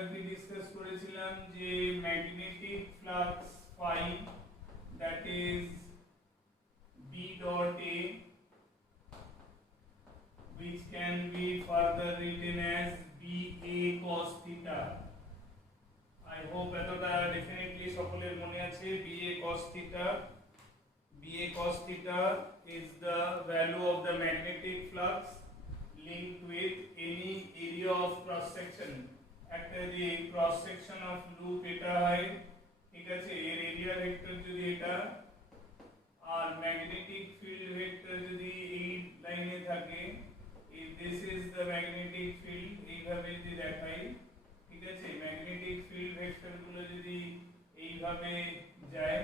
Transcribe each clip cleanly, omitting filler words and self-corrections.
আমরা কি ডিসকাস করেছিলাম যে magnetic flux phi that is B dot A which can be further written as BA cos theta. I hope এতটা definitely সকলের মনে আছে BA cos theta. BA cos theta is the value of the magnetic flux linked with any area of cross section. একটা যে cross section of loop এটা হয়, ঠিক আছে, এর এরিয়া ভেক্টর যদি এটা আর ম্যাগনেটিক ফিল্ড ভেক্টর যদি এই লাইনে থাকে, this is the magnetic field, এইভাবে যদি দেখাই, ঠিক আছে, ম্যাগনেটিক ফিল্ড ভেক্টর গুলো যদি এইভাবে যায়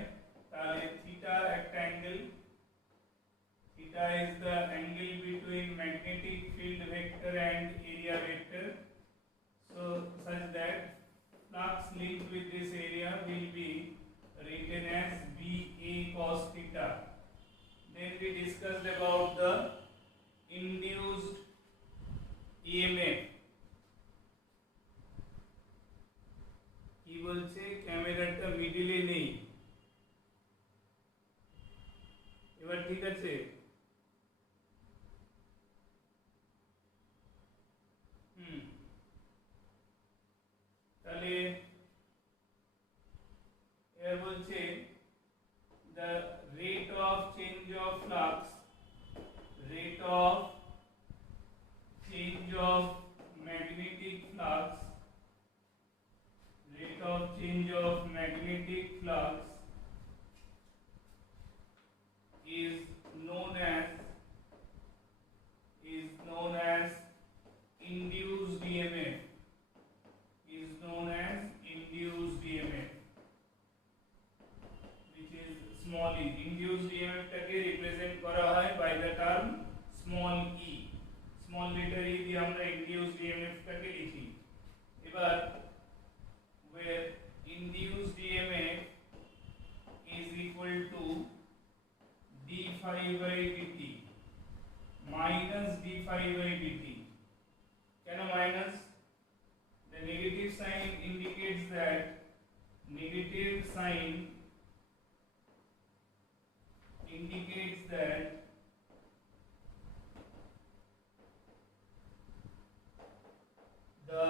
তাহলে থিটা একটা angle, theta is the angle between magnetic field vector and area vector, so such that flux linked with this area will be written as BA cos theta. Then we discussed about the induced EMF. কি বলছে ক্যামেরাটা মিডলে নেই, এবার ঠিক আছে? তাহলে এর বলছে the rate of change of flux, rate of change of magnetic flux, rate of change of magnetic flux is known as induced EMF, is known as induced EMF, which is small e. Induced EMF টাকে represent করা হয় by the term small e, small letter e দিয়ে আমরা induced EMF টাকে লিখি। এবার where induced EMF is equal to d phi by dt minus d phi by dt. কেন minus? The negative sign indicates that the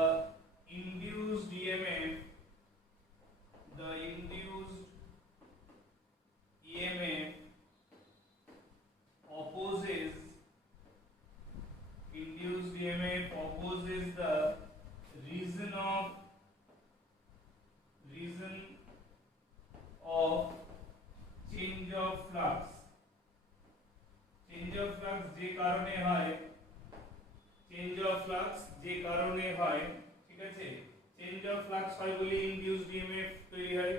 induced EMF opposes the reason of change of flux. Change of flux যে কারণে হয়, ঠিক আছে, change of flux হয় বলে induced EMF তৈরি হয়।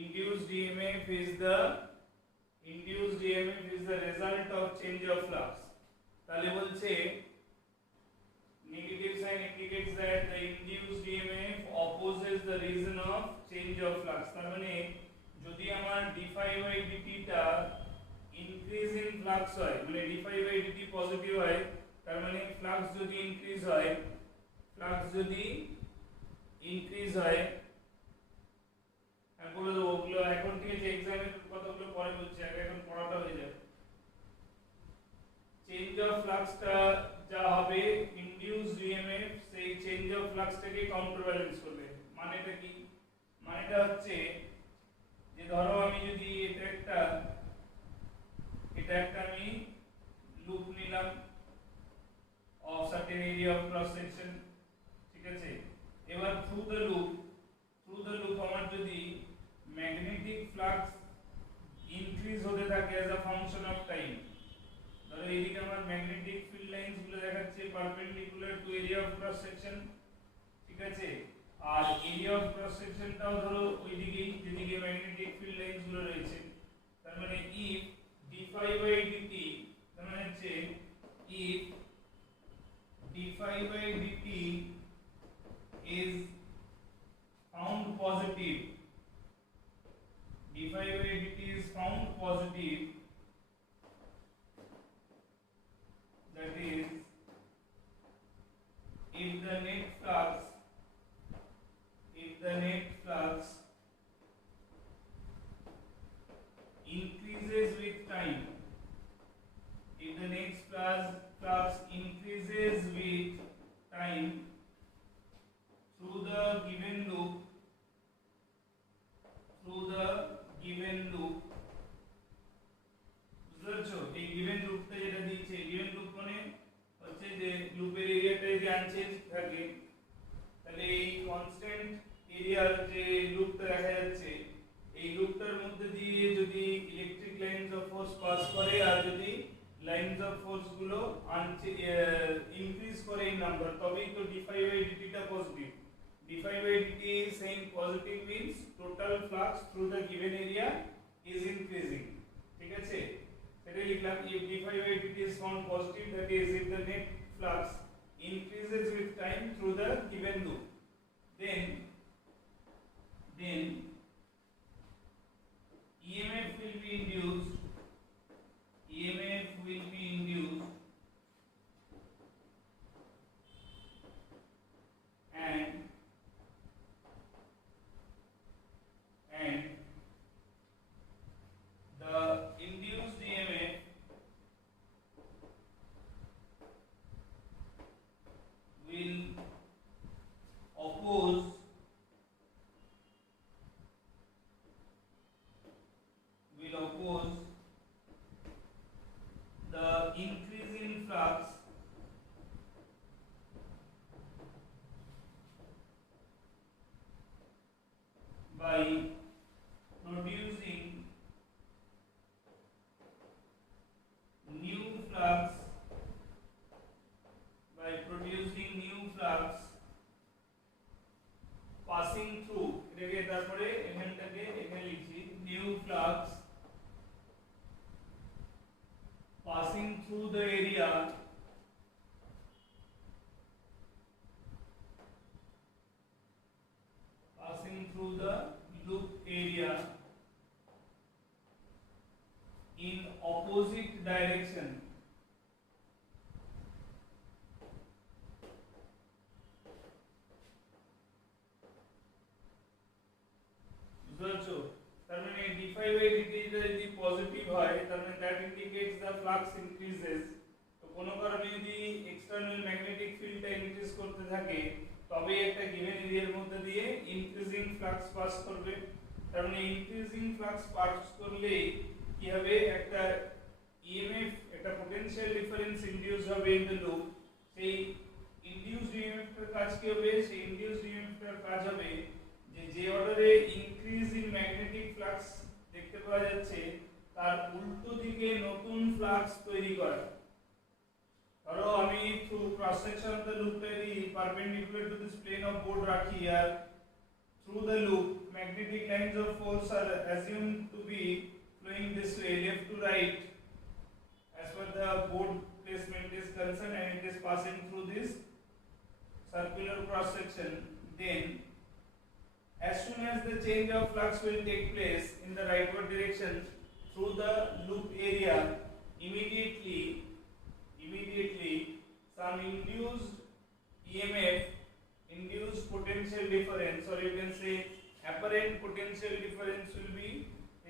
Induced EMF is the result of change of flux. তাহলে বলছে negative sign indicates that the induced EMF opposes the reason of change of flux. তার মানে যদি আমার d phi by dt টা increase in flux হয়, মানে d phi by dt positive হয়, তার মানে ফ্লাক্স যদি ইনক্রিজ হয়, আমি বলে দেবো ওগুলো এখন থেকে, যে এক্সামের কথাগুলো পরে বলছি, আগে এখন পড়াটা হয়ে যাবে। চেঞ্জ অফ ফ্লাক্সটা যা হবে ইনডিউসড ইএমএফ সেই চেঞ্জ অফ ফ্লাক্সটাকে কাউন্টার ব্যালেন্স করবে। মানেটা কি? মানেটা হচ্ছে যে ধরো আমি যদি এটা একটা আমি লুপ নিলাম of certain area of cross section, ঠিক আছে, এবার থ্রু দ্য লুপ আমার যদি ম্যাগনেটিক ফ্লাক্স ইনক্রিজ হতে থাকে as a function of time, ধরো এইদিকে আমার ম্যাগনেটিক ফিল্ড লাইনস গুলো দেখাচ্ছে perpendicular to area of cross section, ঠিক আছে, আর এরিয়া অফ ক্রস সেকশনটাও ধরো ওইদিকেই যেদিকে ম্যাগনেটিক ফিল্ড লাইনস গুলো রয়েছে। তার মানে if d phi by dt, তার মানে হচ্ছে if d phi by dt is found positive, d phi by dt is found positive, that is if the net flux lines of force গুলো ইনক্রিজ করে এই নাম্বার, তবেই তো d5 by dt টা positive. d5 by dt is saying positive means total flux through the given area is increasing, ঠিক আছে, সেটাই লিখলাম। if d5 by dt is found positive, that is if the net flux increases with time through the given loop, then EMF will be induced, and the induced EMF will oppose the increase in flux by producing new flux passing through, এটাকে তারপরে এখানটাকে এখানে লিখছি new flux passing through the area loop area in opposite direction, বুঝছো? তার মানে d5 by dt যদি পজিটিভ হয় তার মানে that indicates the flux increases। তো কোনো কারণে যদি এক্সটার্নাল ম্যাগনেটিক ফিল্ডটা ইনক্রিজ করতে থাকে তবে একটা গিভেন এরিয়ার মধ্যে দিয়ে ইনক্রিজিং ফ্লাক্স পাস করবে। তার মানে ইনক্রিজিং ফ্লাক্স পাস করলে কি হবে, একটা ইএমএফ, একটা পোটেনশিয়াল ডিফারেন্স ইনডিউস হবে ইন দ্য লুপ। সেই ইনডিউসড ইএমএফ এর কাজ কি হবে, সেই ইনডিউসড ইএমএফ এর কাজ হবে যে অর্ডারে ইনক্রিজ ইন ম্যাগনেটিক ফ্লাক্স দেখতে পাওয়া যাচ্ছে তার উল্টো দিকে নতুন ফ্লাক্স তৈরি করা। ধরো আমি through cross section of the লুপটারি perpendicular to this plane of board রাখি, আর through the loop magnetic lines of force আর assumed to be flowing this way left to right as per the board placement is concerned, and it is passing through this circular cross section. Then as soon as the change of flux will take place in the rightward direction through the loop area, immediately some induced EMF, induced potential difference, or you can say apparent potential difference, will be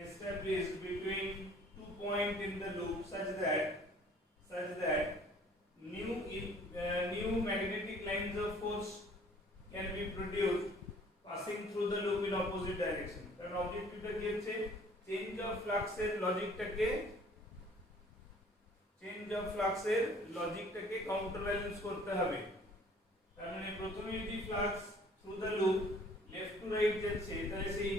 established between 2 points in the loop such that new magnetic lines of force can be produced passing through the loop in opposite direction। কারণ অবজেক্টিভটা কি হচ্ছে, change of ফ্লাক্সের লজিকটাকে counter balance করতে হবে। তার মানে প্রথমে যদি flux through the loop left to right যাচ্ছে, তাহলে সেই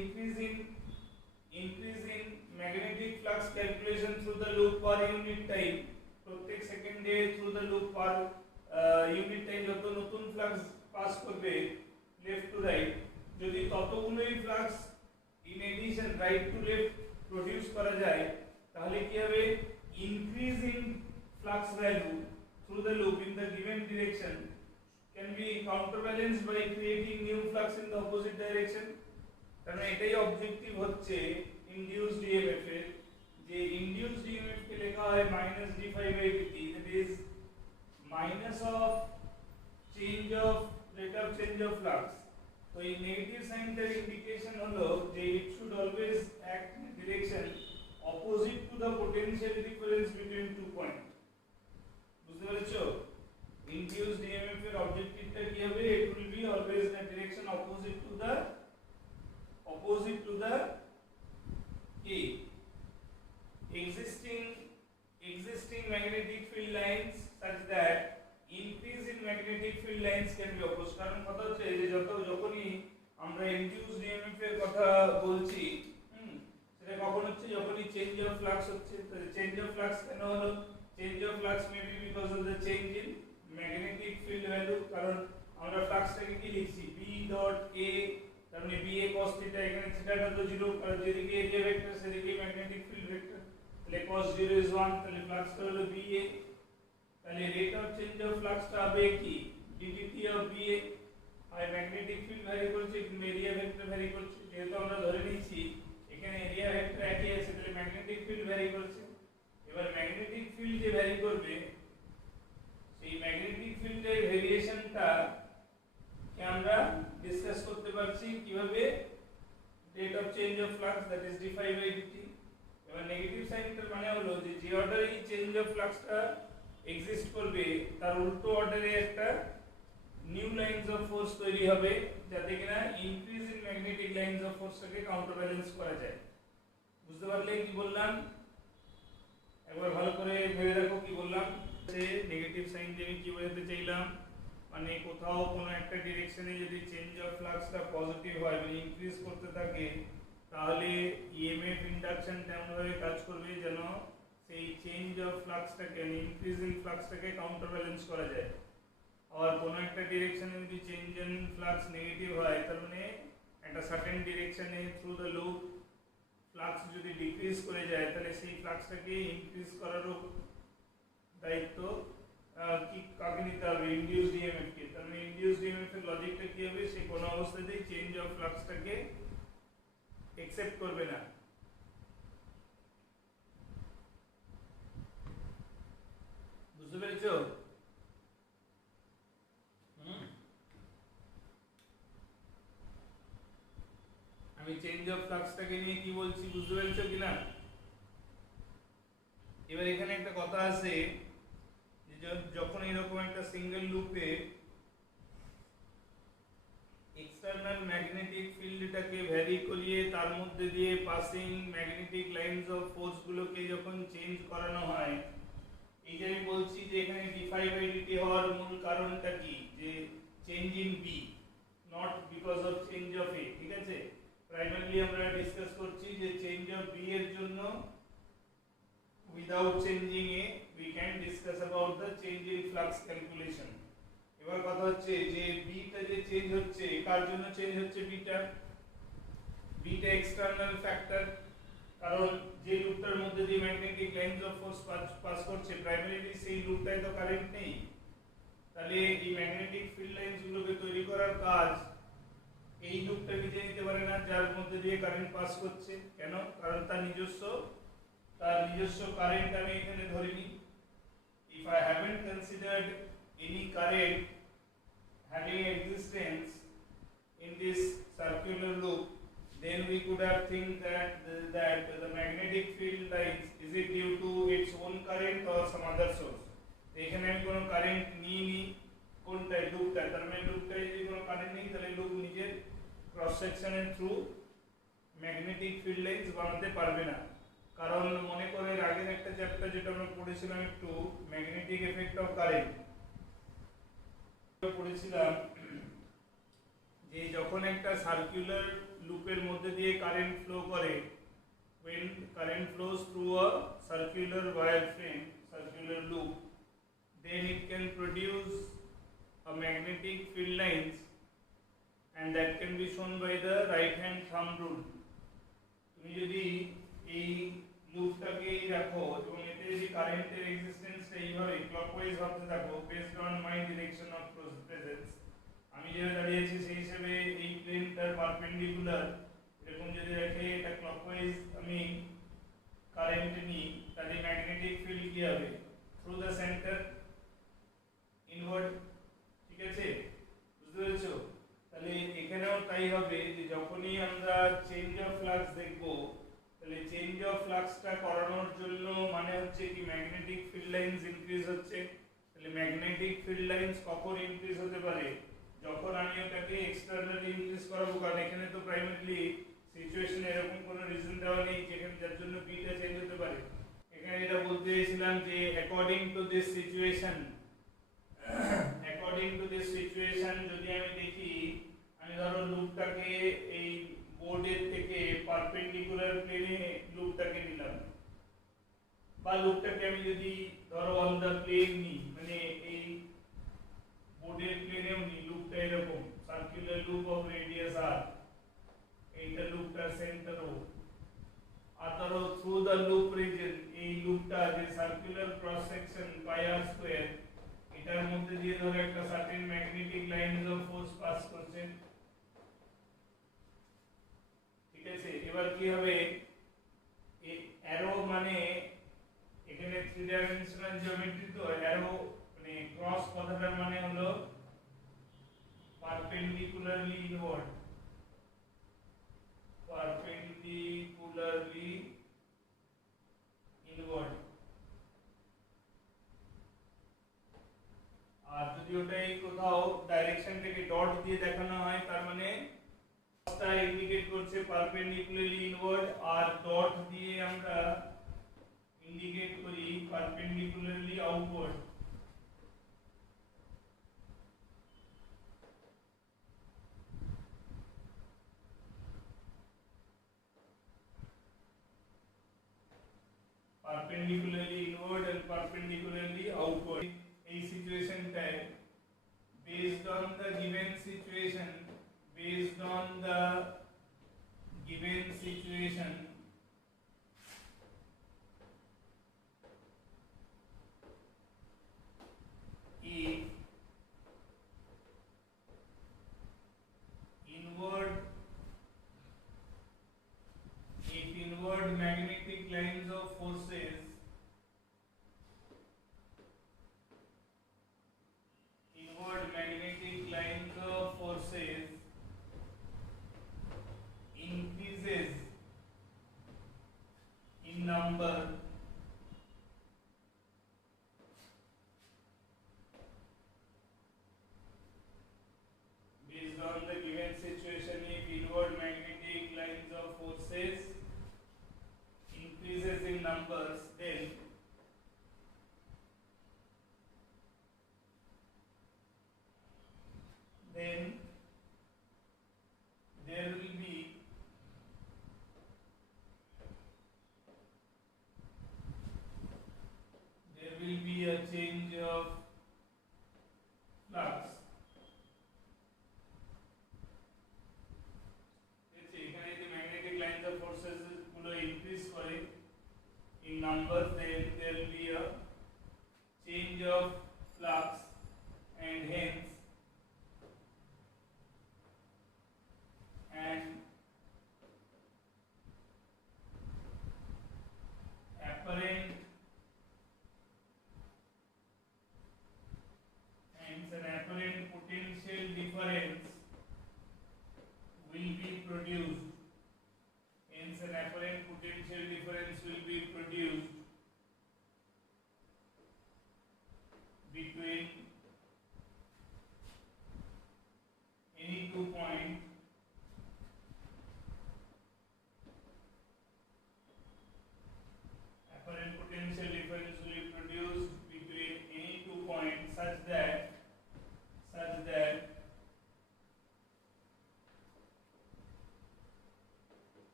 increase in magnetic flux calculation through the loop per unit time, প্রত্যেক সেকেন্ডে through the loop per unit time যত নতুন ফ্লাক্স পাস করবে লেফট টু রাইট, যদি ততগুলোই flux in addition right to left produce করা যায়, তাহলে কি হবে, increase in flux value through the loop in the given direction can be counterbalanced by creating new flux in the opposite direction. কারণ এটাই অবজেক্টিভ হচ্ছে ইনডিউসড ইএমএফ এর, যে ইনডিউসড ইএমএফ কে লেখা হয় -d5 by dt, that is minus of change of rate of change of flux। তো এই নেগেটিভ সাইনটার ইন্ডিকেশন হলো যে it should always act in a direction opposite to the potential difference between 2 points। বুঝতে পেরেছো? ইনডিউসড ইএমএফ এর অবজেক্টিভটা কি হবে, it will be always in a direction opposite to the existing magnetic field lines such that increase in magnetic field lines can be opposed। কারণ কথা হচ্ছে যে যখনই আমরা ইনডিউসড ইএমএফ এর কথা বলছি, সেটা কখন হচ্ছে, যখনই চেঞ্জ অফ ফ্লাক্স হচ্ছে। তো চেঞ্জ অফ ফ্লাক্স কেন হলো, change of flux may be because of the change in magnetic field value কারণ আমরা ফ্লাক্সটাকে কি লিখছি b ডট a তার মানে ba cos থিটা এখানে থিটাটা তো 0 আর যেদিকে এরিয়া ভেক্টর সেদিকে ম্যাগনেটিক ফিল্ড ভেক্টর তাহলে cos 0 is 1 তাহলে ফ্লাক্সটা হলো ba তাহলে রেট অফ চেঞ্জ অফ ফ্লাক্সটা হবে কি ddt অফ ba আর ম্যাগনেটিক ফিল্ড ভ্যারি করছে কিন্তু এরিয়া ভেক্টর ভ্যারি করছে যেহেতু আমরা ধরে নিয়েছি এখানে এরিয়া ভেক্টর একই আছে তাহলে ম্যাগনেটিক ফিল্ড ভ্যারি করছে এবার ম্যাগনেটিক ফিল্ড যে ভ্যারি করবে সেই ম্যাগনেটিক ফিল্ডের ভেরিয়েশনটা কে আমরা ডিসকাস করতে পারছি কিভাবে rate of change of flux that is d phi by dt এবার নেগেটিভ সাইনটার মানে হলো যে অর্ডারে এই চেঞ্জ অফ ফ্লাক্সটা এক্সিস্ট করবে তার উল্টো অর্ডারে একটা নিউ লাইনস অফ ফোর্স তৈরি হবে যাতে কিনা increase in magnetic lines of ফোর্সটাকে কাউন্টার ব্যালেন্স করা যায় বুঝতে পারলে কি বললাম একবার ভালো করে ভেবে দেখো কি বললাম যে নেগেটিভ সাইন দিয়ে আমি কি বোঝাতে চাইলাম মানে কোথাও কোনো একটা ডিরেকশনে যদি চেঞ্জ অফ ফ্লাক্সটা পজিটিভ হয় মানে ইনক্রিজ করতে থাকে তাহলে ইএমএফ ইন্ডাকশন তেমন ভাবে কাজ করবে যেন সেই চেঞ্জ অফ ফ্লাক্সটাকে ইনক্রিজিং ফ্লাক্সটাকে কাউন্টার ব্যালেন্স করা যায় আর কোনো একটা ডিরেকশনে যদি চেঞ্জ ইন ফ্লাক্স নেগেটিভ হয় তার মানে একটা সার্টেন ডিরেকশনে থ্রু দ্য লুপ ফ্লাক্স যদি ডিক্রিজ করে যায় তাহলে সেই ফ্লাক্সটাকে ইনক্রিজ করারও দায়িত্ব কি কাকে নিতে হবে ইনডিউসড ইএমএফ কে তার মানে ইনডিউসড ইএমএফ এর লজিকটা কি হবে সে কোনো অবস্থাতেই চেঞ্জ অফ ফ্লাক্সটাকে একসেপ্ট করবে না বুঝতে পেরেছো আমি চেঞ্জ অফ ফ্লাক্সটাকে নিয়ে কি বলছি বুঝতে পেরেছো কিনা এবার এখানে একটা কথা আছে যে যখন এরকম একটা সিঙ্গেল লুপে এক্সটার্নাল ম্যাগনেটিক ফিল্ডটাকে ভ্যারি করিয়ে তার মধ্যে দিয়ে passing magnetic lines of force গুলোকে যখন চেঞ্জ করানো হয় এই যে আমি বলছি যে এখানে d phi by dt হওয়ার মূল কারণটা কি যে change in b not because of change of a ঠিক আছে প্রাইমারিলি আমরা ডিসকাস করছি যে চেঞ্জ অফ b এর জন্য without changing a we can discuss about the change in flux calculation এবার কথা হচ্ছে যে b টা যে চেঞ্জ হচ্ছে কার জন্য চেঞ্জ হচ্ছে b টা এক্সটার্নাল ফ্যাক্টর কারণ যে লুপটার মধ্যে দিয়ে magnetic lines of force pass করছে প্রাইমারিলি সেই লুপটায় তো কারেন্ট নেই তাহলে এই ম্যাগনেটিক ফিল্ড লাইনস গুলোকে তৈরি করার কাজ এই লুপটা নিজে নিতে পারে না যার মধ্যে দিয়ে কারেন্ট পাস করছে কেন কারণ তার নিজস্ব কারেন্ট আমি এখানে ধরিনি if I haven't considered any current having existence in this circular loop then we could have think that the magnetic field lines is it due to its own current or some other source এখানে আমি কোনো কারেন্ট নিইনি কোনটা লুপটা তার মানে লুপটায় যদি কোনো কারেন্ট নেই তাহলে লুপ নিজের ক্রস সেকশনের থ্রু ম্যাগনেটিক ফিল্ড লাইনস বানাতে পারবে না কারণ মনে করে আগের একটা চ্যাপ্টার যেটা আমরা পড়েছিলাম একটু ম্যাগনেটিক এফেক্ট অফ কারেন্ট পড়েছিলাম যে যখন একটা সার্কুলার লুপের মধ্যে দিয়ে কারেন্ট ফ্লো করে when current flows through a circular wire frame circular loop then it can produce a magnetic field lines and that can be shown by the right hand thumb rule তুমি যদি এই লুপটাকে রাখো এবং এতে যদি কারেন্টের এক্সিস্টেন্সটা এইভাবে ক্লকওয়াইজ ভাবতে থাকো based on my direction of presence আমি যেভাবে দাঁড়িয়ে আছি সেই হিসেবে এই প্লেনটার পারপেন্ডিকুলার এরকম যদি রেখে এটা ক্লকওয়াইজ আমি কারেন্ট নিই তাহলে ম্যাগনেটিক ফিল্ড কি হবে থ্রু দ্য সেন্টার ইনওয়ার্ড ঠিক আছে বুঝতে পেরেছো তাহলে এখানেও তাই হবে যে যখনই আমরা চেঞ্জ অফ ফ্লাক্স দেখবো তাহলে চেঞ্জ অফ ফ্লাক্সটা করানোর জন্য মানে হচ্ছে কি ম্যাগনেটিক ফিল্ড লাইনস ইনক্রিজ হচ্ছে তাহলে ম্যাগনেটিক ফিল্ড লাইনস কখন ইনক্রিজ হতে পারে যখন আমি ওটাকে এক্সটারনালি ইনক্রিজ করাবো কারণ এখানে তো প্রাইমারিলি সিচুয়েশন এরকম কোনো রিজন দেওয়া নেই যেখানে যার জন্য বিটা চেঞ্জ হতে পারে এখানে যেটা বলতে চাইছিলাম যে অ্যাকর্ডিং টু দিস সিচুয়েশন যদি আমি দেখি আমি ধরো লুপটাকে এই বোর্ডের থেকে পারপেন্ডিকুলার প্লেনে লুপটাকে নিলাম বা লুপটাকে আমি যদি ধরো অন দা প্লেন নিই, মানে এই বোর্ডের প্লেনেও নিই, লুপটা এরকম circular loop of radius r, এইটা লুপটার সেন্টার ও, আর ধরো থ্রু দা লুপ রিজন, এই লুপটা যে সার্কুলার ক্রস সেকশন পাই r স্কয়ার, এটার মধ্যে দিয়ে ধরো একটা certain magnetic lines of force pass করছে। ঠিক আছে, এবার কি হবে, এই অ্যারো মানে এখানে থ্রি ডাইমেনশনাল জিওমেট্রি, তো অ্যারো মানে ক্রস কথাটার মানে হলো পারপেন্ডিকুলারলি ইনওয়ার্ড, পারপেন্ডিকুলারলি ইনওয়ার্ড। আর যদি ওটাই কোথাও ডাইরেকশন থেকে ডট দিয়ে দেখানো হয়, তার মানে টা ইন্ডিকেট করছে পারপেন্ডিকুলারলি ইনওয়ার্ড, আর ডট দিয়ে আমরা ইন্ডিকেট করি perpendicularly outward. Perpendicularly inward and perpendicularly outward. এই সিচুয়েশনটায় based on the given situation, based on the given situation, if inward magnetic lines of forces increases in number based on the given situation, if inward magnetic lines of forces increases in numbers, then there will be a change of flux. এখানে যে magnetic lines of forces গুলো ইনক্রিজ করে in numbers, then there will be a change of flux, and hence an apparent potential difference will be produced. Hence an apparent potential difference will be produced between any 2 points apparent potential difference will be produced between any 2 points such that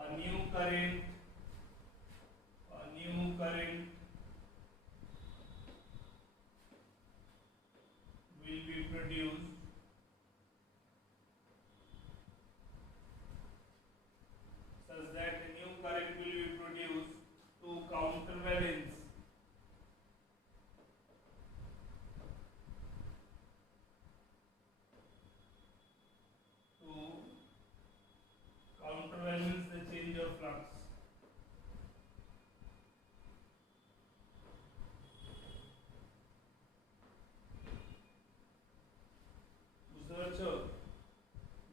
a new current will be produced